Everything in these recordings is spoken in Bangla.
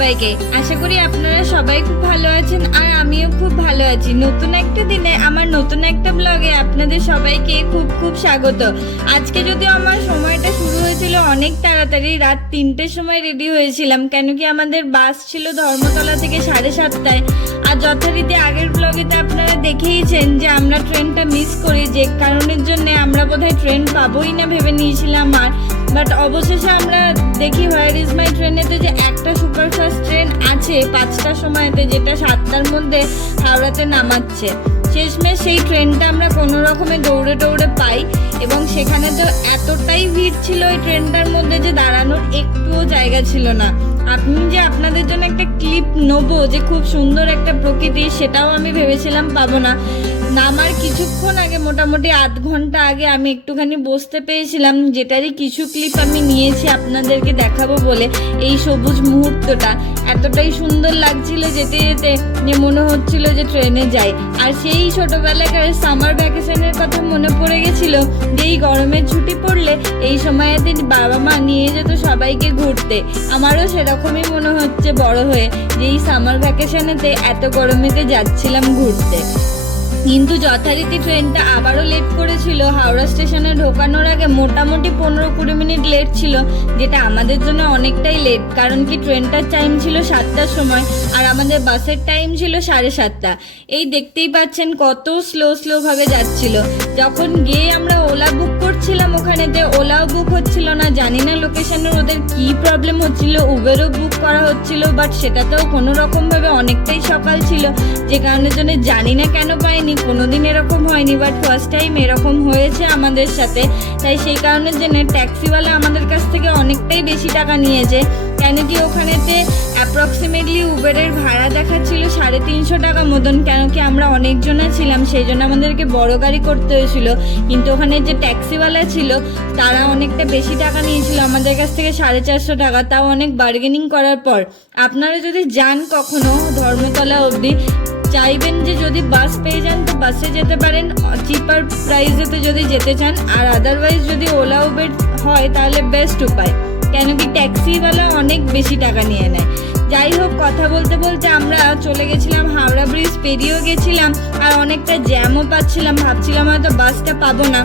সবাইকে। আশা করি আপনারা সবাই খুব ভালো আছেন আর আমিও খুব ভালো আছি। নতুন একটা দিনে আমার নতুন একটা ব্লগে আপনাদের সবাইকে খুব খুব স্বাগত। আজকে যদিও আমার সময়টা শুরু হয়েছিল অনেক তাড়াতাড়ি, রাত 3টের সময় রেডি হয়েছিলাম, কেন কি আমাদের বাস ছিল ধর্মতলা থেকে 7:30টায়। আর যথারীতি আগের ব্লগেতে আপনারা দেখেইছেন যে আমরা ট্রেনটা মিস করি, যে কারণের জন্য আমরা বোধহয় ট্রেন পাবোই না ভেবে নিয়েছিলাম। আর বাট অবশেষে আমরা দেখি হোয়ার ইজ মাই ট্রেনেতে যে একটা সুপারফাস্ট ট্রেন আছে 5টার সময়তে, যেটা 7টার মধ্যে হাওড়াতে নামাচ্ছে। শেষমেশ সেই ট্রেনটা আমরা কোনো রকমে দৌড়ে দৌড়ে পাই, এবং সেখানে তো এতটাই ভিড় ছিল ওই ট্রেনটার মধ্যে যে দাঁড়ানোর একটুও জায়গা ছিল না। আপনি যে আপনাদের জন্য একটা ক্লিপ নেবো যে খুব সুন্দর একটা প্রকৃতি, সেটাও আমি ভেবেছিলাম পাবো না। নামার কিছুক্ষণ আগে, মোটামুটি আধ ঘন্টা আগে আমি একটুখানি বসতে পেয়েছিলাম, যেটারই কিছু ক্লিপ আমি নিয়েছি আপনাদেরকে দেখাবো বলে। এই সবুজ মুহূর্তটা এতটাই সুন্দর লাগছিল যেতে যেতে, যে মনে হচ্ছিল যে ট্রেনে যাই। আর সেই ছোটোবেলাকার সামার ভ্যাকেশনের কথা মনে পড়ে গেছিল, যে এই গরমের ছুটি পড়লে এই সময়তে বাবা মা নিয়ে যেত সবাইকে ঘুরতে। আমারও সেরকমই মনে হচ্ছে বড় হয়ে, যে এই সামার ভ্যাকেশনেতে এত গরমেতে যাচ্ছিলাম ঘুরতে। কিন্তু যথারীতি ট্রেনটা আবারও লেট করেছিল। হাওড়া স্টেশনে ঢোকানোর আগে মোটামুটি 15-20 মিনিট লেট ছিল, যেটা আমাদের জন্য অনেকটাই লেট। কারণ কি ট্রেনটার টাইম ছিল 7টার সময় আর আমাদের বাসের টাইম ছিল 7:30। এই দেখতেই পাচ্ছেন কত স্লো ভাবে যাচ্ছিল। যখন গিয়ে আমরা ওলা বুক করছিলাম, ওখানেতে ওলাও বুক হচ্ছিল না। জানি না লোকেশনের ওদের কি প্রবলেম হচ্ছিল, উবেরও বুক করা হচ্ছিল, বাট সেটাতেও কোনো রকমভাবে অনেকটাই সকাল ছিল, যে কারণের জন্য জানি না কেন পাইনি। কোনোদিন এরকম হয়নি, বাট ফার্স্ট টাইম এরকম হয়েছে আমাদের সাথে। তাই সেই কারণের জন্য ট্যাক্সিওয়ালা আমাদের কাছ থেকে অনেকটাই বেশি টাকা নিয়েছে। কেন কি ওখানেতে অ্যাপ্রক্সিমেটলি উবেরের ভাড়া দেখাচ্ছিল 350 টাকা মতন। কেন কি আমরা অনেকজনা ছিলাম, সেই জন্য আমাদেরকে বড় গাড়ি করতে হয়েছিল। কিন্তু ওখানে যে ট্যাক্সিওয়ালা ছিল তারা অনেকটা বেশি টাকা নিয়েছিল আমাদের কাছ থেকে, 450 টাকা, তাও অনেক বার্গেনিং করার পর। আপনারা যদি যান কখনো ধর্মতলা অবধি, চাইবেন যে যদি বাস পেয়ে যান তো বাসে যেতে পারেন চিপার প্রাইসেতে যদি যেতে চান। আর আদারওয়াইজ যদি ওলা উবের হয় তাহলে বেস্ট উপায়, কেন কি ট্যাক্সিওয়ালা অনেক বেশি টাকা নিয়ে নেয়। যাই হোক, কথা বলতে বলতে আমরা চলে গেছিলাম হাওড়া ব্রিজ, পেরিয়েও গেছিলাম আর অনেকটা জ্যামও পাচ্ছিলাম, ভাবছিলাম হয়তো বাসটা পাবো না।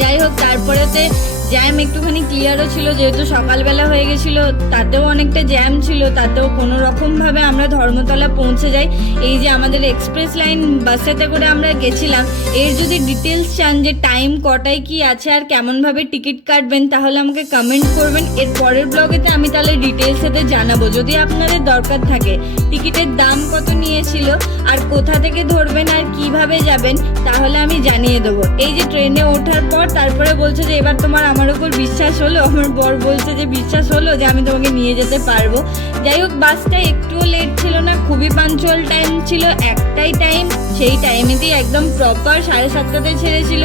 যাই হোক, তারপরেতে জ্যাম একটুখানি ক্লিয়ারও ছিল, যেহেতু সকালবেলা হয়ে গেছিলো, তাতেও অনেকটা জ্যাম ছিল। তাতেও কোনো রকমভাবে আমরা ধর্মতলা পৌঁছে যাই। এই যে আমাদের এক্সপ্রেস লাইন বাসেতে করে আমরা গেছিলাম, এর যদি ডিটেলস চান যে টাইম কটায় কি আছে আর কেমনভাবে টিকিট কাটবেন, তাহলে আমাকে কমেন্ট করবেন। এর পরের ব্লগেতে আমি তাহলে ডিটেলসেতে জানাবো, যদি আপনাদের দরকার থাকে। টিকিটের দাম কত নিয়েছিল আর কোথা থেকে ধরবেন আর কিভাবে যাবেন, তাহলে আমি জানিয়ে দেবো। এই যে ট্রেনে ওঠার পর তারপরে বলছে যে এবার তোমার আমার উপর বিশ্বাস হলো, আমার বর বলছে যে বিশ্বাস হলো যে আমি তোমাকে নিয়ে যেতে পারবো। যাই হোক, বাসটা একটুও লেট ছিল না, খুবই পাঞ্চুয়াল টাইম ছিল, একটাই টাইম, সেই টাইমেতেই একদম প্রপার 7:30টাতে ছেড়েছিল।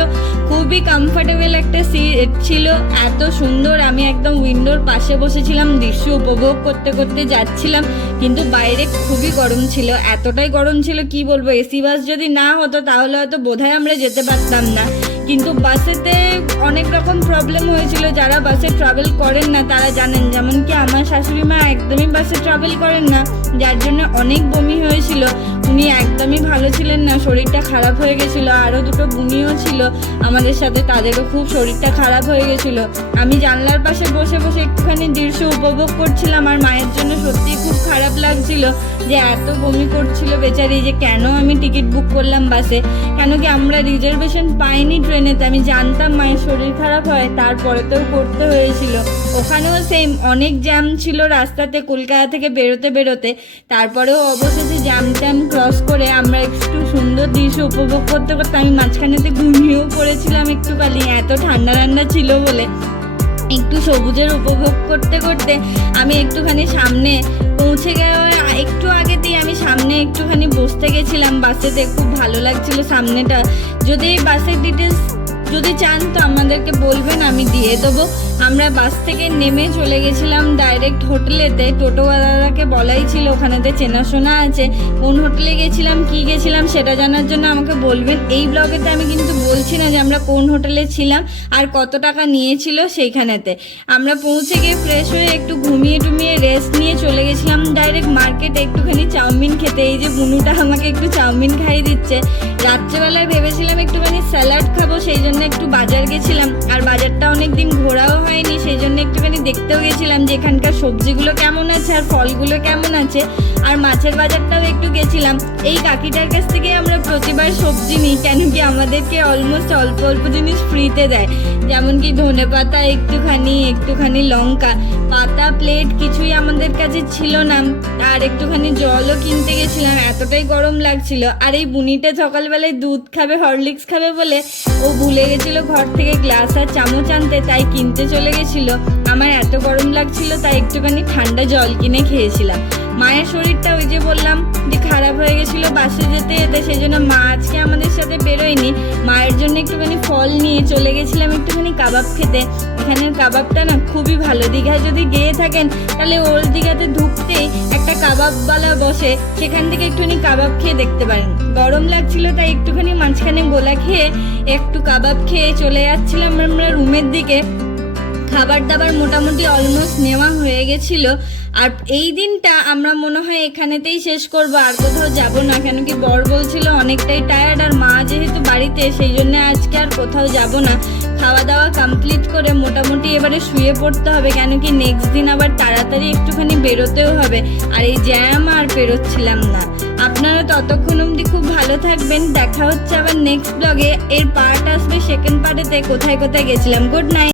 খুবই কমফোর্টেবল একটা সিট ছিল, এত সুন্দর। আমি একদম উইন্ডোর পাশে বসেছিলাম, দৃশ্য উপভোগ করতে করতে যাচ্ছিলাম। কিন্তু বাইরে খুবই গরম ছিল, এতটাই গরম ছিল কি বলবো। এসি বাস যদি না হতো তাহলে হয়তো বোধহয় আমরা যেতে পারতাম না। কিন্তু বাসেতে অনেক রকম প্রবলেম হয়েছিল। যারা বাসে ট্রাভেল করেন না তারা জানেন, যেমন কি আমার শাশুড়ি মা একদমই বাসে ট্রাভেল করেন না, যার জন্য অনেক বমি হয়েছিল। উনি একদমই ভালো ছিলেন না, শরীরটা খারাপ হয়ে গেছিলো। আরও দুটো বুনিও ছিল আমাদের সাথে, তাদেরও খুব শরীরটা খারাপ হয়ে গেছিলো। আমি জানলার পাশে বসে বসে একটুখানি দৃশ্য উপভোগ করছিলাম, আর মায়ের জন্য সত্যিই খুব খারাপ লাগছিল যে এত বমি করছিল বেচারি, যে কেন আমি টিকিট বুক করলাম বাসে। কেন কি আমরা রিজার্ভেশন পাইনি ট্রেনেতে। আমি জানতাম মায়ের শরীর খারাপ হয়, তারপরেতেও করতে হয়েছিল। ওখানেও সেম অনেক জ্যাম ছিল রাস্তাতে, কলকাতা থেকে বেরোতে। তারপরেও অবশেষে জ্যাম ট্যাম ক্রস করে আমরা একটু সুন্দর দৃশ্য উপভোগ করতে করতে আমি মাঝখানেতে ঘুমিয়েও পড়েছিলাম একটুখানি, এত ঠান্ডা ছিল বলে। একটু সবুজের উপভোগ করতে করতে আমি একটুখানি সামনে পৌঁছে গেলাম। একটু আগেতেই আমি সামনে একটুখানি বসতে গেছিলাম বাসেতে, খুব ভালো লাগছিল সামনেটা। যদি এই বাসের ডিটেলস যদি চান তো আমাদেরকে বলবেন, আমি দিয়ে দেবো। আমরা বাস থেকে নেমে চলে গেছিলাম ডাইরেক্ট হোটেলেতে। টোটোওয়ালাকে বলাই ছিল ওখানেতে চেনাশোনা আছে। কোন হোটেলে গেছিলাম কি গেছিলাম সেটা জানার জন্য আমাকে বলবেন। এই ব্লগেতে আমি কিন্তু বলছি না যে আমরা কোন হোটেলে ছিলাম আর কত টাকা নিয়েছিল সেইখানেতে। আমরা পৌঁছে গিয়ে ফ্রেশ হয়ে একটু ঘুমিয়ে টুমিয়ে রেস্ট নিয়ে চলে গেছিলাম ডাইরেক্ট মার্কেটে একটুখানি চাউমিন খেতে। এই যে বুনুটা আমাকে একটু চাউমিন খাইয়ে দিচ্ছে। রাত্রেবেলায় ভেবেছিলাম একটুখানি স্যালাড খাবো, সেই জন্য একটু বাজার গেছিলাম। আর বাজারটা অনেকদিন ঘোরাও হয়নি, সেই জন্য একটুখানি দেখতেও গেছিলাম যে এখানকার সবজিগুলো কেমন আছে আর ফলগুলো কেমন আছে। আর মাছের বাজারটাও একটু গেছিলাম। এই কাকিটার কাছ থেকে আমরা প্রতিবার সবজি নিই, কেন কি আমাদেরকে অলমোস্ট অল্প অল্প জিনিস ফ্রিতে দেয়। যেমন কি ধনে পাতা একটুখানি লঙ্কা, পাতা প্লেট কিছুই আমাদের কাছে ছিল না। আর একটুখানি জলও কিনতে গেছিলাম, এতটাই গরম লাগছিল। আর এই বুনিটা সকালবেলায় দুধ খাবে, হরলিক্স খাবে বলে ও ভুলে গেছিলো ঘর থেকে গ্লাস আর চামচ আনতে, তাই কিনতে চলে গেছিলো। আমার এত গরম লাগছিল তাই একটুখানি ঠান্ডা জল কিনে খেয়েছিলাম। মায়ের শরীরটা ওই যে বললাম যে খারাপ হয়ে গেছিলো বাসে যেতে যেতে, সেই জন্য মা আজকে আমাদের সাথে বেরোয়নি। মায়ের জন্য একটুখানি ফল নিয়ে চলে গেছিলাম একটুখানি কাবাব খেতে। এখানের কাবাবটা না খুবই ভালো। দীঘায় যদি গিয়ে থাকেন তাহলে ওল্ড দীঘাতে ঢুকতেই একটা কাবাবওয়ালা বসে, সেখান থেকে একটুখানি কাবাব খেয়ে দেখতে পারেন। গরম লাগছিল তাই একটুখানি মাঝখানে গোলা খেয়ে একটু কাবাব খেয়ে চলে যাচ্ছিলাম আমরা রুমের দিকে। খাবার দাবার মোটামুটি অলমোস্ট নেওয়া হয়ে গেছিলো। আর এই দিনটা আমরা মনে হয় এখানেতেই শেষ করবো, আর কোথাও যাব না। কেন কি বর বলছিল অনেকটাই টায়ার্ড, আর মা যেহেতু বাড়িতে, সেই জন্য আজকে আর কোথাও যাব না। খাওয়া দাওয়া কমপ্লিট করে মোটামুটি এবারে শুয়ে পড়তে হবে, কেন কি নেক্সট দিন আবার তাড়াতাড়ি একটুখানি বেরোতেও হবে। আর এই জ্যাম আর বেরোচ্ছিলাম না। আপনারা ততক্ষণ অবধি খুব ভালো থাকবেন। দেখা হচ্ছে আবার নেক্সট ব্লগে। এর পার্ট আসবে সেকেন্ড পার্টেতে, কোথায় কোথায় গেছিলাম। Good night.